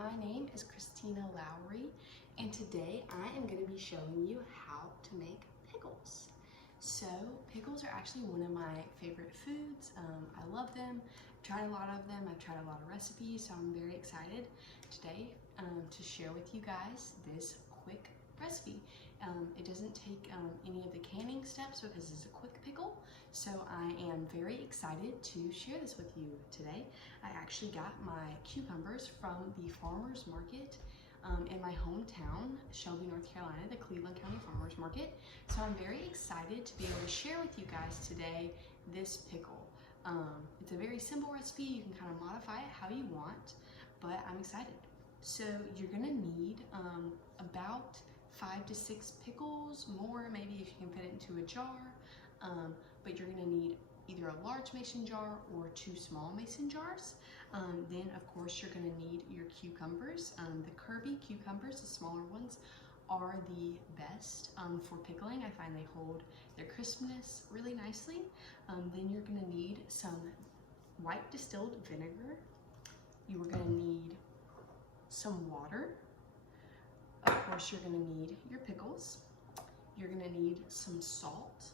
my name is Christina Lowry, and today I am going to be showing you how to make pickles. So pickles are actually one of my favorite foods. I love them. I've tried a lot of them. I've tried a lot of recipes, so I'm very excited today to share with you guys this quick recipe. It doesn't take any of the canning steps because this is a quick pickle, so I am very excited to share this with you today. I actually got my cucumbers from the farmer's market in my hometown, Shelby, North Carolina, the Cleveland County Farmer's Market. So I'm very excited to be able to share with you guys today this pickle. It's a very simple recipe. You can kind of modify it how you want, but I'm excited. So you're gonna need about 5 to 6 pickles, more maybe if you can fit it into a jar, but you're gonna need either a large mason jar or 2 small mason jars. Then of course you're gonna need your cucumbers. The Kirby cucumbers, the smaller ones, are the best for pickling. I find they hold their crispness really nicely. Then you're gonna need some white distilled vinegar. You are gonna need some water. Of course, you're gonna need your pickles. You're gonna need some salt,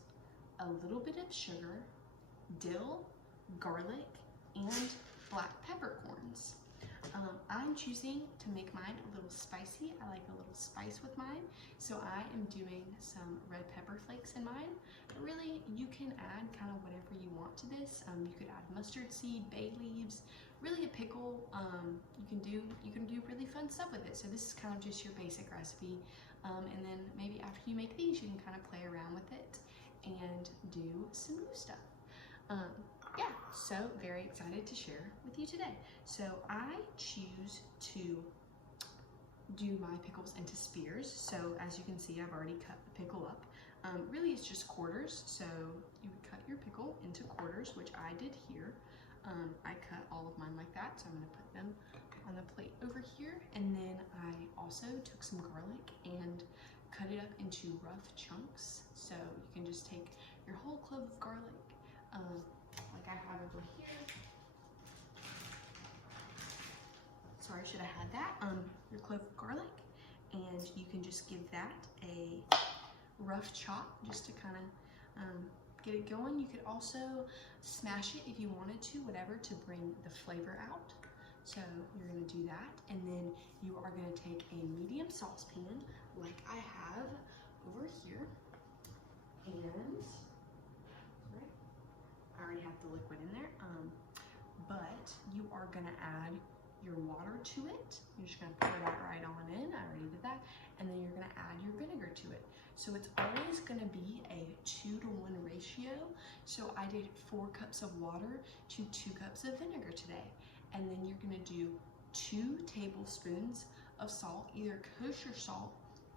a little bit of sugar, dill, garlic, and black peppercorns. I'm choosing to make mine a little spicy. I like a little spice with mine, so I am doing some red pepper flakes in mine. But really, you can add kind of whatever you want to this. You could add mustard seed, bay leaves. Really, a pickle, you can do really fun stuff with it. So this is kind of just your basic recipe, and then maybe after you make these, you can kind of play around with it and do some new stuff. Yeah, so very excited to share with you today. So I choose to do my pickles into spears. So as you can see, I've already cut the pickle up. Really it's just quarters. So you would cut your pickle into quarters, which I did here. I cut all of mine like that, so I'm gonna put them on the plate over here. And then I also took some garlic and cut it up into rough chunks. So you can just take your whole clove of garlic, like I have over here. Sorry, should have had that. Your clove of garlic, and you can just give that a rough chop just to kind of get it going. You could also smash it if you wanted to, whatever, to bring the flavor out. So you're gonna do that, and then you are gonna take a medium saucepan like I have over here, and sorry, I already have the liquid in there, but you are gonna add your water to it. You're just gonna pour that right on in. I already did that. And then you're gonna add your vinegar to it. So it's always gonna be a 2-to-1 ratio. So I did 4 cups of water to 2 cups of vinegar today. And then you're gonna do 2 tablespoons of salt, either kosher salt,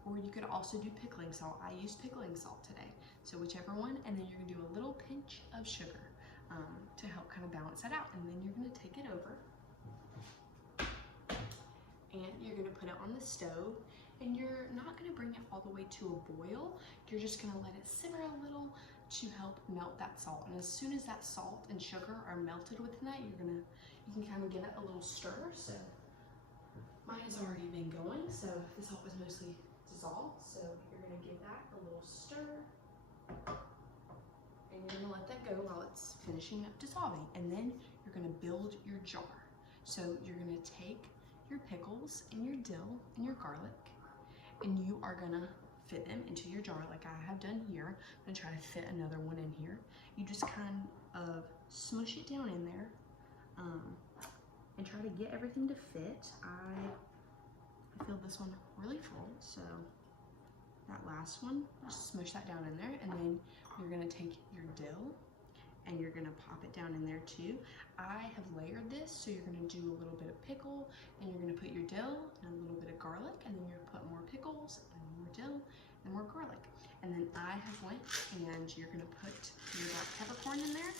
or you could also do pickling salt. I used pickling salt today, so whichever one. And then you're gonna do a little pinch of sugar to help kind of balance that out. And then you're gonna take it over, and you're gonna put it on the stove, and you're not gonna bring it all the way to a boil. You're just gonna let it simmer a little to help melt that salt. And as soon as that salt and sugar are melted within that, you can kind of give it a little stir. So mine has already been going, so the salt was mostly dissolved. So you're gonna give that a little stir, and you're gonna let that go while it's finishing up dissolving. And then you're gonna build your jar. So you're gonna take your pickles and your dill and your garlic, and you are gonna fit them into your jar like I have done here. I'm gonna try to fit another one in here. You just kind of smush it down in there, and try to get everything to fit. I feel this one really full, so that last one, just smush that down in there. And then you're gonna take your dill and you're gonna pop it down in there too. I have layered this, so you're gonna do a little bit of pickle, and you're gonna put your dill and a little bit of garlic, and then you're gonna put more pickles and more dill and more garlic. And then I have went and you're gonna put your black peppercorn in there.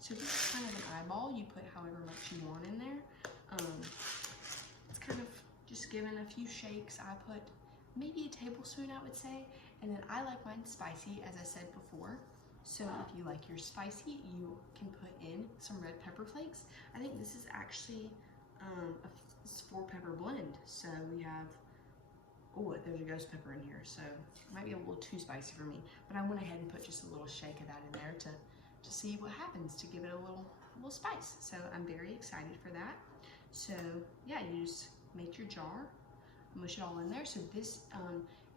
So this is kind of an eyeball. You put however much you want in there. It's kind of just giving a few shakes. I put maybe a tablespoon, I would say. And then I like mine spicy, as I said before. So if you like your spicy, you can put in some red pepper flakes. I think this is actually this 4-pepper blend. So we have, oh, there's a ghost pepper in here, so it might be a little too spicy for me. But I went ahead and put just a little shake of that in there to see what happens, to give it a little spice. So I'm very excited for that. So yeah, you just make your jar, mush it all in there. So this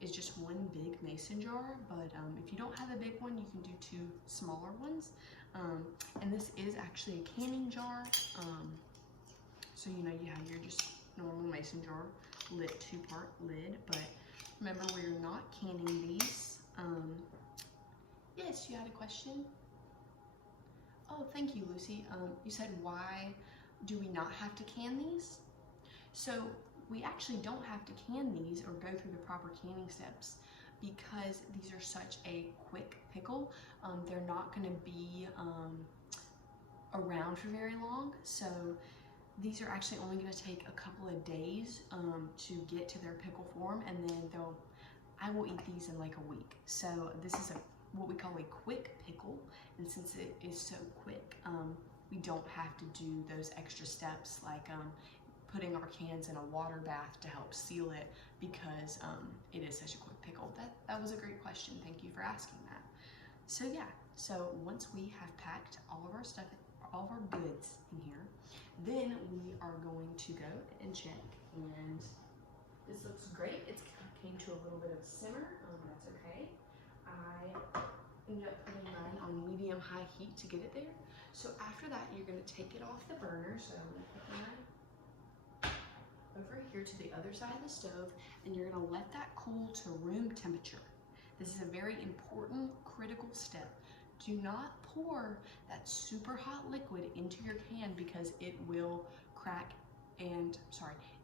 is just one big mason jar, but if you don't have a big one, you can do 2 smaller ones. And this is actually a canning jar. So you know, you have your just normal mason jar, lit 2-part lid, but remember, we're not canning these. Yes, you had a question? Oh, thank you, Lucy. You said, why do we not have to can these? So we actually don't have to can these or go through the proper canning steps because these are such a quick pickle. They're not gonna be around for very long. So these are actually only gonna take a couple of days to get to their pickle form, and then I will eat these in like a week. So this is what we call a quick pickle, and since it is so quick, we don't have to do those extra steps like putting our cans in a water bath to help seal it, because it is such a quick pickle. That was a great question. Thank you for asking that. So yeah, so once we have packed all of our stuff, all of our goods in here, then we are going to go and check. And this looks great. It came to a little bit of a simmer. That's okay. I ended up putting mine on medium-high heat to get it there. So after that, you're gonna take it off the burner. So I'm gonna put mine over here to the other side of the stove, and you're gonna let that cool to room temperature. This is a very important, critical step. Do not pour that super hot liquid into your can because it will crack and,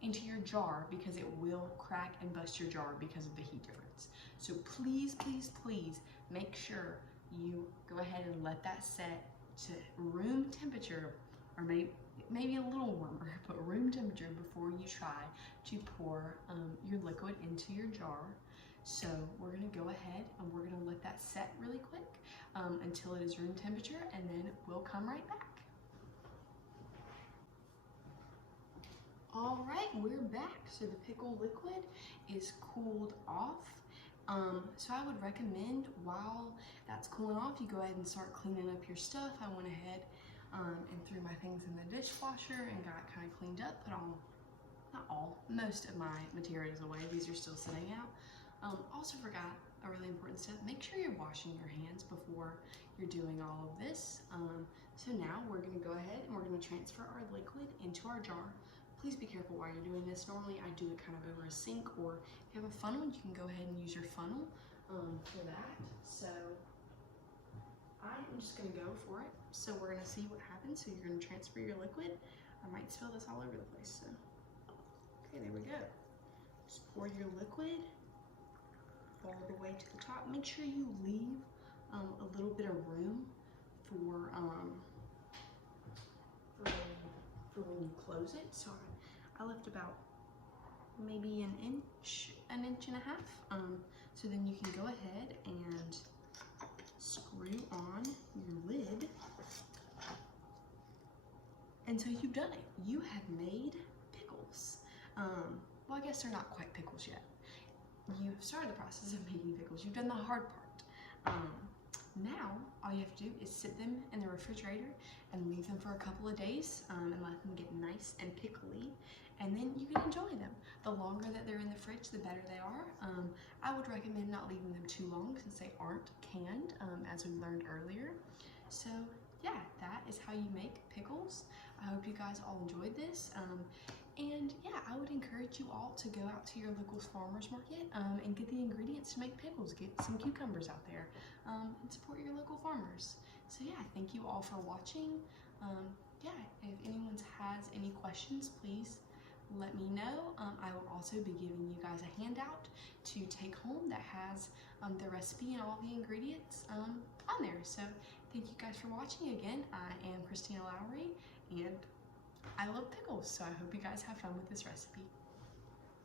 into your jar, because it will crack and bust your jar because of the heat difference. So please, please, please make sure you go ahead and let that set to room temperature, or maybe a little warmer, but room temperature before you try to pour your liquid into your jar. So we're gonna go ahead and we're gonna let that set really quick until it is room temperature, and then we'll come right back. All right, we're back. So the pickle liquid is cooled off. So I would recommend, while that's cooling off, you go ahead and start cleaning up your stuff. I went ahead and threw my things in the dishwasher and got kind of cleaned up, put all, not all, most of my materials away. These are still sitting out. Also forgot a really important step. Make sure you're washing your hands before you're doing all of this. So now we're gonna go ahead and we're gonna transfer our liquid into our jar. Please be careful while you're doing this. Normally I do it kind of over a sink, or if you have a funnel, you can go ahead and use your funnel for that. So I'm just gonna go for it. So we're gonna see what happens. So you're gonna transfer your liquid. I might spill this all over the place, so. Okay, there we go. Just pour your liquid all the way to the top. Make sure you leave a little bit of room for when you close it. So I left about maybe an inch and a half. So then you can go ahead and screw on your lid. And so you've done it. You have made pickles. Well, I guess they're not quite pickles yet. You've started the process of making pickles. You've done the hard part. Now, all you have to do is sit them in the refrigerator and leave them for a couple of days and let them get nice and pickly, and then you can enjoy them. The longer that they're in the fridge, the better they are. I would recommend not leaving them too long since they aren't canned, as we learned earlier. So yeah, that is how you make pickles. I hope you guys all enjoyed this. And yeah, I would encourage you all to go out to your local farmer's market and get the ingredients to make pickles. Get some cucumbers out there and support your local farmers. So yeah, thank you all for watching. Yeah, if anyone has any questions, please let me know. I will also be giving you guys a handout to take home that has the recipe and all the ingredients on there. So thank you guys for watching again. I am Christina Lowry, and I love pickles, so I hope you guys have fun with this recipe.